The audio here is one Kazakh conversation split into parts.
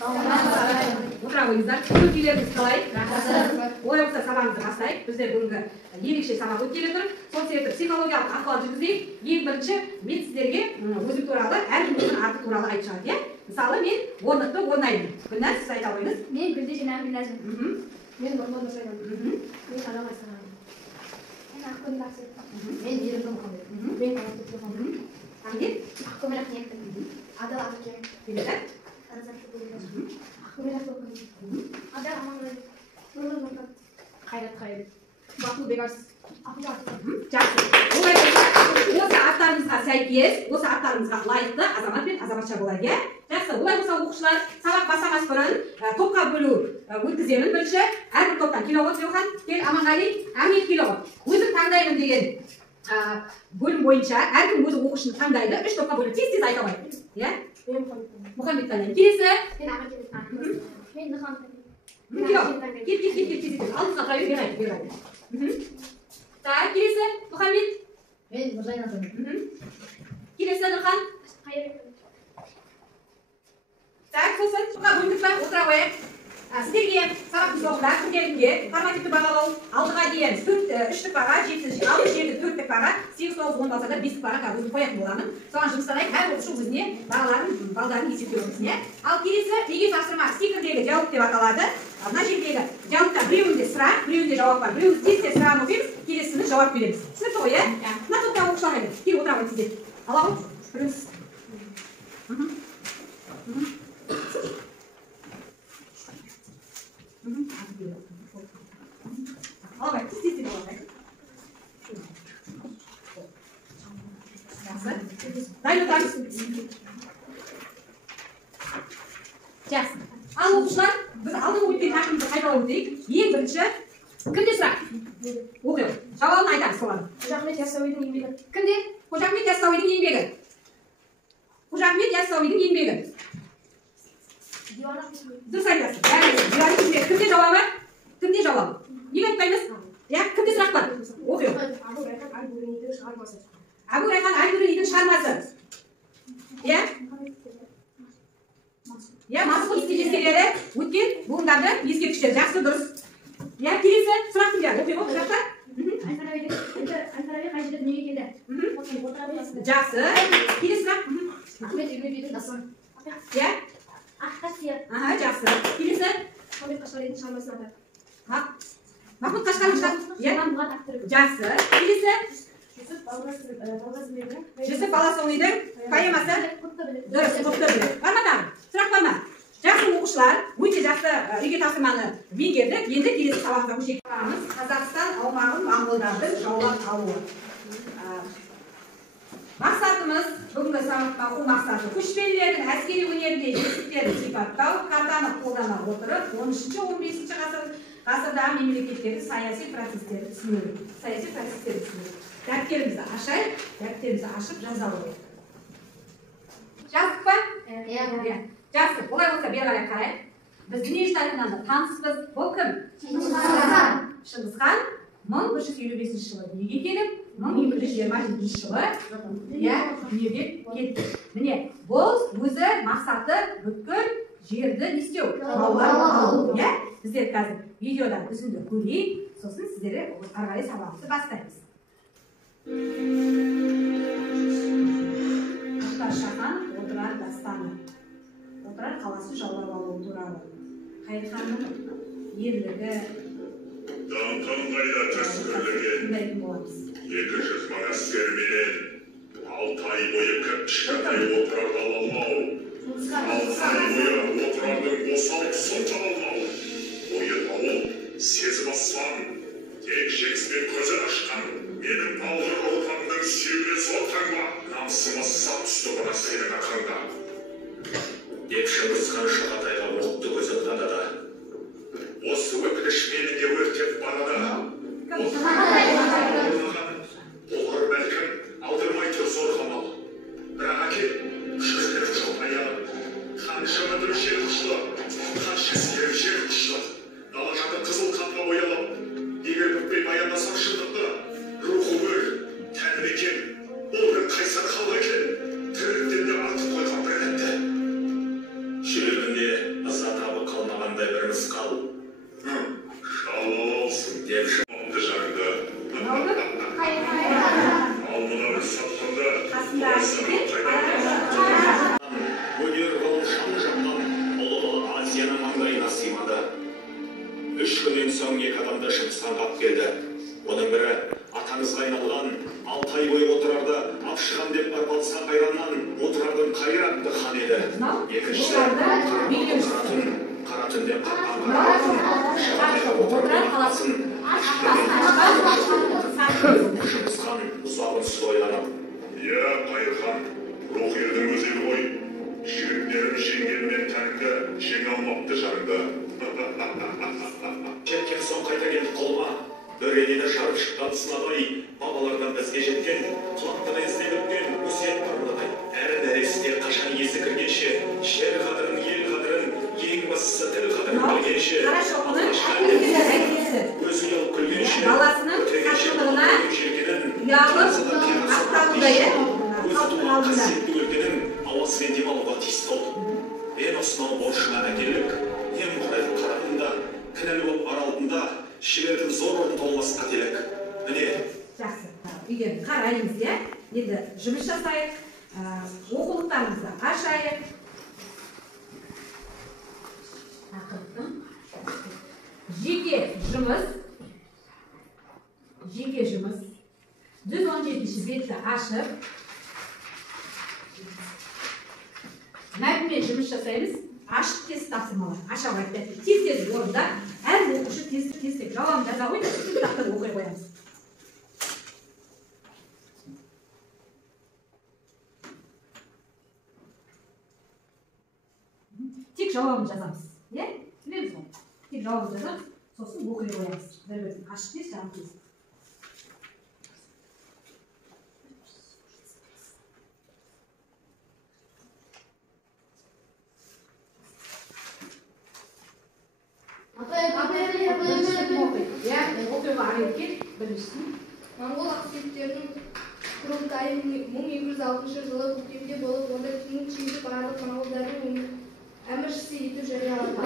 Отыра қойыңыздар. Көкейлеріңіз қалай? Олай болса сабағымызды бастайық. Біздер бүгінгі ерекше сабақ өткелі тұр. Сол себепті психологиялық ахуал жүргізейік. Ең бірінші мен сіздерге өзім туралы, әркімнің аты туралы айтып шығамын, иә? Мысалы, мен орнықты орнаймын. Гүлназ, сіз айта қойыңыз. Мен Гүлдежан Әбіләзім. Мен Нұрман Нұрсайған. Мен Адам Айсаған. Мен Ақкөңіл Ақсет. Мен Ерімді Мұхаммед. Мен Қанатты Мұхаммед. Қамбет? Ақкөңіл Ақниет. Адал Ақкен. Келеді? Ақкөңіл Ақниет. Адал Аманғали. Нұрлан Нұрман. Қайрат Қайрат. Батыл Бекарс. Жақсы. Олай болса, осы аттарыңызға сәйкес, осы аттарыңызға лайықты азамат пен азаматша болады, иә? Жақсы. Олай болса, оқушылар сабақ бастамас бұрын топқа бөлу өткіземін. Бірінші, әрбір топтан келіп Тілеухан, кел, Аманғали, Ахмет келіп. Өзім таңдаймын деген бөлім бойынша әркім өзі оқушыны таңдайды. 3 топқа бөліп тез-тез айта алмайды. Иә? Мен Мұхаммед таңдайды. Келесі. Мен Аманкелді. Мен Нұхан. Кел. Алдыңызға тұра бер, Так, келесі, Мұхаммед. Мен Нұржайын Атамын. Келесі, Нұрхан. Так, сосын, сұға бөлдік па, отыра қояйық. Сіздерге сабақтың соңында күнделікке формативті бағалау 6-ға дейін 3-тік баға, 6-7 4-тік баға, 8-9-10 болса да 5-тік баға өзін қоятын боламын. Соған жұмыстанайық, әр оқушы өзіне балдарын есептеу болсын. Ал келесі неге тапсырма стикердегі жауап деп аталады. Мына жердегі жауапта біреуінде сұрақ, біреуінде жауап бар. Біреуі тез-тез сұрағын оқимыз, келесіні жауап береміз. Түсінікті ғой, иә? Мына топтағы оқушылар қайда? Келіп отыра қойыңыз сіздер. Ала ғой, біріңіз. Алабай, тез-тез алабай. Жақсы. Дайын отырамыз. Жақсы. Ал оқушылар, біз алдыңғы өткен тақырыбымызды қайталап өтейік. Ең бірінші, кімде сұрақ? Оқиық. Жауабын айтамыз соған. Қожахмет Яссауидің еңбегі. Кімде? Қожахмет Яссауидің еңбегі. Қожахмет Яссауидің еңбегі. Дұрыс айтасыз. Диванның еңбегі. Кімде жауабы? Кімде жауабы? Неге айтпаймыз? Иә, кімде сұрақ бар? Оқиық. Абу Райхан Аль-Бирунийдің шығармасы. Иә? Я масыл ескерткіштері өткен буындарды ескерткіштер. Жақсы, дұрыс. Я келесі сұрақ кімде? Оқиық ол жақта? Әл-Фараби қай жерде дүниеге келді? Жақсы. Келесі сұрақ? Ахмет Үйгебейдің дастаны. Я? Аққасия. Жақсы. Келесі? Махмет Қашқаридың шығармасын атады. Махмұд Қашқаридың шығармасы. Жақсы. Келесі? Жүсіп Баласұлының поэмасы. Дұрыс, құтты біледі. Бар ма тағы? Сұрақ бар ма? Жақсы оқушылар, өте жақсы үйге тапсырманы меңгердік. Енді келесі сабаққа көшейік. Қазақстан аумағын моңғолдардың жаулап алуы. Мақсатымыз, бүгінгі сабаққа оқу мақсаты көшпелілердің әскери өнерінде жетістіктерін сипаттау, картаны қолдана отырып, 13-15 ғасырдағы мемлекеттердің саяси процестерді түсіндіру. Дәптерімізді ашайық, дәптерімізді ашып жазалайық. Жаздық па? Иә. Жақсы, олай болса бері қарай қарайық. Біз дүние тарихынан да таныспыз. Бұл кім? Шыңғыс хан 1155 жылы дүниеге келіп, 1227 жылы дүниеге кетті. Міне, бұл өзі мақсаты бүткіл жерді не істеу? Жаулап алу. Біздер қазір видеодан үзінді көрейік, сосын сіздерге ары қарай сабағымызды бастаймыз. Мұхтар Шахан отырар дастаны. Отырар қаласын жаулап алу туралы. Қайырханның ерлігі, даңқын қайда төскірлігі, 200 мың әскерменен 6 ай бойы кішкентай отырарды ала алмау, 6 ай бойы отырардың осал тұсын таба алмау, ойы ауыл, сезім аспан, тек жеңіспен көзін ашқан, менің балғыр ұлпанның сүйеулесі отқанға, намысымыз сап түсті бұна сенің ақырында. Деп Шыңғыс хан Шағатайға отты көзін қадады. Осы өкініш мені де өртеп барады. Олар бәлкім алдырмай тұр зор қамал. Бірақ әке, жүргенім жоқ аяғым. Хан жымыдыр жер құшылы, хан жесілер жер құшылы. Далағады қызыл қанға боялып, егер бүкпей баяндасам шындықты, рухы өр, тәні бекен, ол бір қайсар хал екен, тірліктен де артып қойған бір әнді. Жүрегінде қандай бір мысқал. Шалып алсын деп шапты жанды. Ал мына бір сатқанда өнер қылып шам жапқан ұлы Азияның маңдайына сыймады. 3 күннен соң 2 адамды Шыңғысханға алып келді. Оның бірі атаңызға айналған 6 ай бойы отырарды Апшыған деп арпалысқан қайраннан отырардың қайратты хан еді. Екіншісі қара түнде қаққан Шыңғысхан ұзағынсыз ойланып: «Иә, Қайырхан, рух елдің өзегі ғой. Жігіттерім жеңгенмен тәңді жеңе алмапты жаныңды. Жеткен соң қайта келді қолыма. Бөренені жарып шыққан сынабай, бабалардан бізге жеткен, құлақтыны іздеп өткен өсиет бармыдай. Әрі нәресте қашан есі кіргенше, жер қадірін, ел қадірін, ең бастысы тіл қадірін білгенше, өзі ұялып күлгенше, баласының қашылығына ұялып ақталудай қасиетті өлкенің ауасымен демалуға тиісті болды. Мен осынау борышыма әкелік, немқұрайлы қарағында, кінәлі болып бар алдында шебердің зор орын толмас қателік. Міне. Жақсы. Үйге қараймыз, иә? Енді жұмыс жасайық, оқулықтарымызды ашайық. Жеке жұмыс 117 бетті ашып, мәтінмен жұмыс жасаймыз. Ашық тест тапсырмалар, аша қайтты. Тез орында, әр оқушы тез жауабын жаза қойды, тақтан оқи қоямыз. Тек жауабын жазамыз. Е? Білеміз ғой? Тек жауабын жазамыз, сосын оқи қоямыз. Бір-бірін ашық тест, жауап тест. Моңғол ақсүйектерінің құрылтайы 1206 жылы көктемде болып, онда кейін Чингис барлық моңғолдардың әміршісі етіп жарияланды.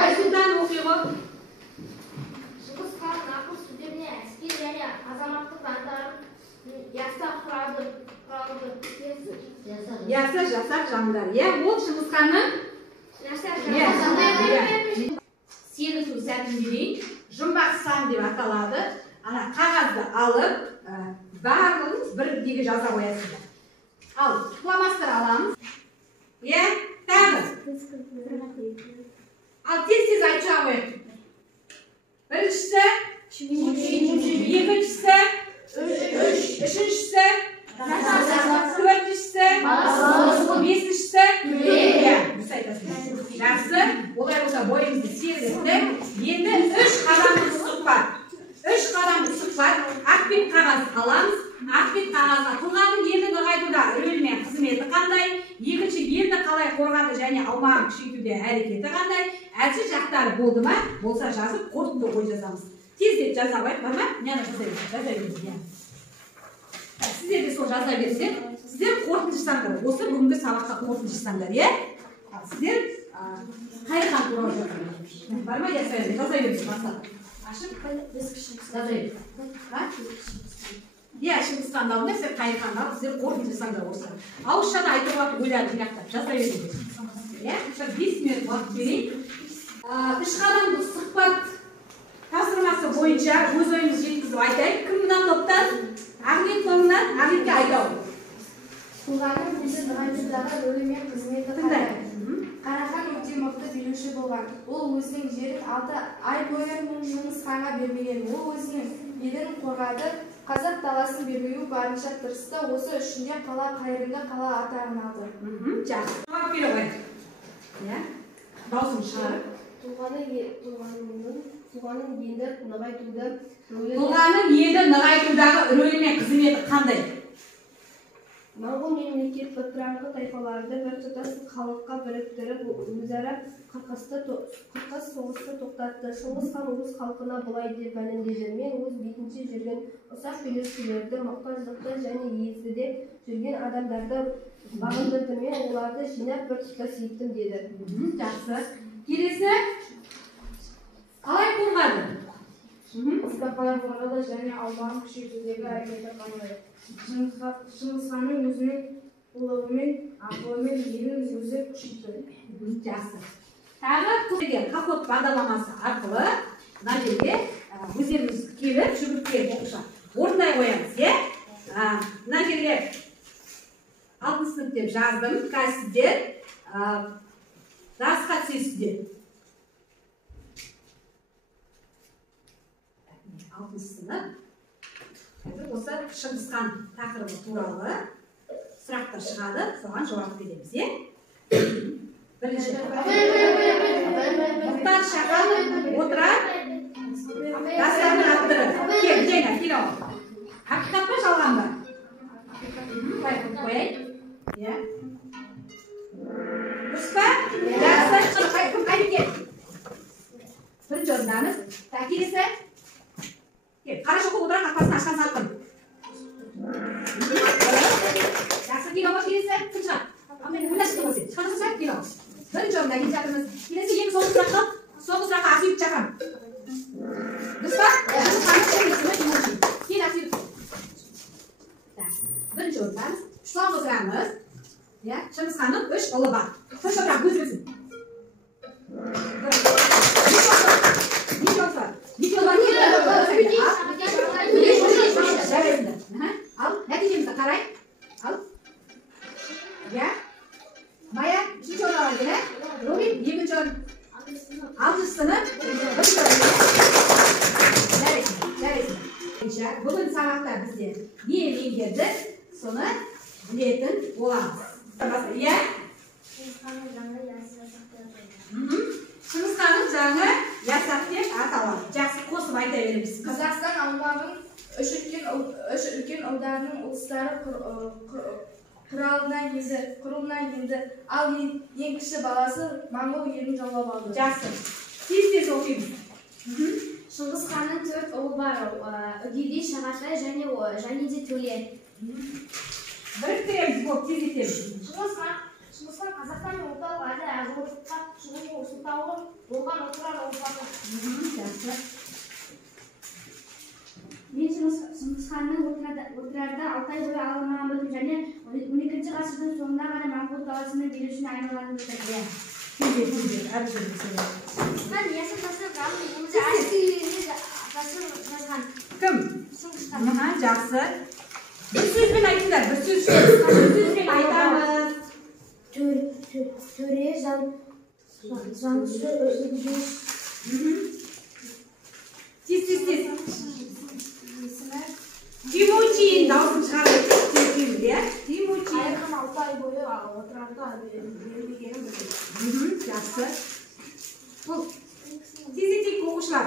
Қайсыдан оқиғы? Шыңғыс хан нақыл сүлдеріне әскер және азаматтық заңдарын жасақ жандар. Ол Шыңғыс ханның сегізу сәтінде дейін жұмбақ сан деп аталады. Қағазды алып, барлығын бірдегі жаза қоясыздар. Ал, фломастер аламыз. Тағы. Ал, тез айтша қояды. Біріншісі, екіншісі, үшіншісі, төртіншісі, бесіншісі, жақсы, олай болса бойымызды сергізді. Енді 3 қадамдық сұхбат. 3 қадамдық сұхбат. Ақбет қағаз аламыз. Ақбет қағазға тұлғаның елді нығайтуда рөлі мен қызметі қандай, екінші елді қалай қорғады және аумағын күшейтуде әрекеті қандай, әлсіз жақтары болды ма, болса жазып қорытынды ой жазамыз. Тез жаза қойып, бар ма? Мені жаза беріңіз. Сіздер де сол жаза беріңіздер. Сіздер қорытынды жасаңдар. Осы бүгінгі сабаққа қорытынды жасаңдар, е? Сіздер Қайырхан туралы жазыңдар. Бар ма? Жаза беріңіз. Ашып, жаза беріңіз. Шыңғыс ханды алдында сіздер Қайырханды алып, сіздер қорытынды жасаңдар осы. Ауызша да айтуға ойлады жинақтап, жаза беріңіздер. 5 минут уақыт берейін. 3 қадамдық сұхбат тапсырмасы бойынша өз ойымызды жеткізіп айтайық. Кім мынау топтан? Ахмет соңынан Ахметке айтау. Тұлғаның өзі нығайтудағы рөлі мен қызметі қандай? Қарахан өте мықты билеуші болған. Ол өзінің жерін 6 ай бойы Шыңғыс ханға бермеген. Ол өзінің елін қорғады. Қазақ даласын бермеуі барынша тырысты. Осы үшінде қала қайырымды қала атағын алды. Жақсы. Жауап бере қояйық. Дауысын шығарып. Тұлғаның елді нығайтудағы рөлі мен қызметі қандай? Моңғол мемлекет патриархы тайпаларды біртұтас халыққа біріктіріп, өзара қырқыс соғысты тоқтатты. Шыңғыс хан өз халқына былай деп мәлімдеді: мен өз бетінше жүрген ұсақ белестерді, мұқтаждықта және езгіде жүрген адамдарды бағындырды, мен оларды жинап біртұтас еттім деді. Жақсы. Келесі қалай қорғады? қалай қорғады және албанын күшейтудегі әрекеті қандай? Шыңғыс ханның өзінің ұлығымен, ақылымен елін өзі күшейтті. Жақсы. Тағы колхоз бағдарламасы арқылы мына жерге өздеріңіз келіп жүгірткен оқушылар орындай қоямыз, иә? Мына жерге 6 сынып деп жаздым. Қазір сіздер дәрісқа түсесіздер. 6 сынып. Осы Шыңғыс хан тақырыбы туралы сұрақтар шығады, соған жауап береміз, иә? Бірінші. Мұхтар Шаханов отырар, дастарын аттырып. Кел, Жайна, кел ал. Хақиқат па, жалған ба? Қояйын. Иә. Дұрыс па? Жақсы. Қайда кел. Бірінші орындамыз. Келесі. Кел, қара шоқы отырар, қақпасын ашқан салқын. Жақсы, кел ал, келесі. Кім шығар? Мында шықты болсын. Шыққаныңызға кел ал. Бірінші орында келе жатырмыз. Келесі ең соңғы сұраққа Асиып шақырам. Дұрыс па? Кел Асиып. Бірінші орындамыз. Соңғы сұрағымыз. Шыңғыс ханның 3 ұлы бар. Тыныш отырам, көз білсін. Ал, нәтижемізді қарай. Ал. Мая 3-ші орынға келе. Робин 2-ші орын. 6-ші сынып. Жарайсың. Бүгін сабақта бізде не меңгердік, соны білетін боламыз. Иә? Шыңғыс ханның жаңы ясақ деп аталады. Жақсы, қосып айта береміз. Қазақстан аумағын үш үлкен ауданның ұлыстары құралына енді, ал ең кіші баласы Моңғол елін жаулап алды. Жақсы. Тез оқимыз. Шыңғыс ханның 4 ұлы бар: Үгедей, Шағатай және де Төле. Біріктіреміз, бұл тездетеміз. Шыңғыс хан Қазақстан мен орталық Азия азаматтыққа шығу сылтауы болған отырар ұрпағы. Жақсы. Мен Шыңғыс ханның отырарда Алтай бойы алынмаған бөлім және 12-ші ғасырдың соңына қарай моңғол даласының билеушісіне айналғанын білдірді. Хан ясақ ғалым өзі ғасыр жазған. Кім? Шыңғыс хан. Жақсы. Bir сөзбен айтыңдар, bir сөзбен айтамыз. Төре жаншы өзгеш. Тез. Тимучин дауысын шығарып сөйлейміз, иә? Тимучин. Қайырхан 6 ай бойы отырарда берілгенін білдірді. Жақсы. Бұл тез оқушылар.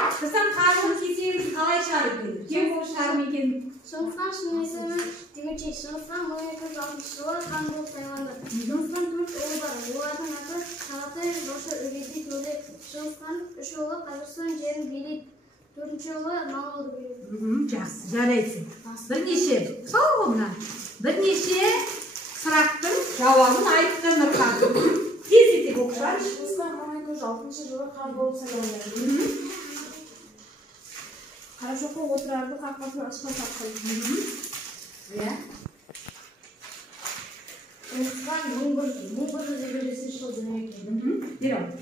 Қысам қарғын кесеміз қалай шығарып берді? Кем болып шығарып екен? Шыңғыс хан шын есімі Тимучин. Шыңғыс хан 1206 жылы хан болып сайланды. Шыңғыс хан 4 ұлы бар. Олардың аты Шағатай, Жошы, Үгедей, Төле. Шыңғыс хан 3 ұлы Қазақстан жерін билейді. 4-ші ұлы Моңғолды билейді. Жақсы, жарайсың. Бірнеше сұрақтың жауабын айтты Нұрхан. Тез оқушылар. Шыңғыс хан 1206 жылы хан болып сайланды. Қарашоқы отырарды қақпасын ашқан тапқын. Шыңғыс хан 1153 жыл дүниеге келді.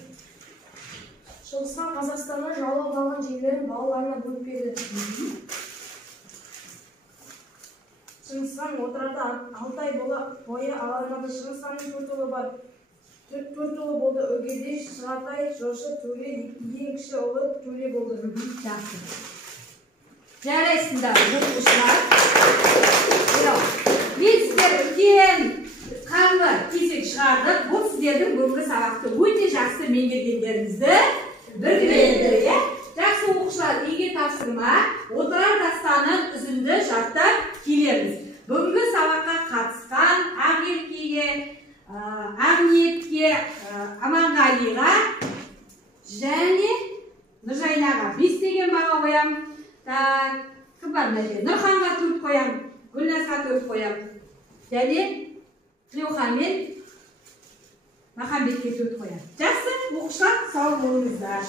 Шыңғыс хан Қазақстаннан жаулап алған жерлерін балаларына бөліп берді. Шыңғыс хан отырарда 6 ай бойы алаңдады. Шыңғыс ханның 4 ұлы бар. 4 ұлы болды: Үгедей, Шағатай, Жошы, Төле. Ең кіші ұлы Төле болды. Жақсы. Жарайсыңдар, оқушылар. Мен сіздер үлкен қарлы кесек шығардық. Бұл сіздердің бүгінгі сабақты өте жақсы меңгергендеріңізді білдіреді, иә? Жақсы оқушылар, үйге тапсырма, отырар дастанын үзінді жаттап келеміз. Бүгінгі сабаққа қатысқан Ақеркеге, Ақниетке, Аманғалиға және Нұржайнаға 5 деген баға қоям. Кім бар мына жерде? Нұрханға 4 қоям, Гүлназға 4 қоям. Және Тілеухан мен Махамбетке 4 қоям. Жақсы, оқушылар сау болыңыздар.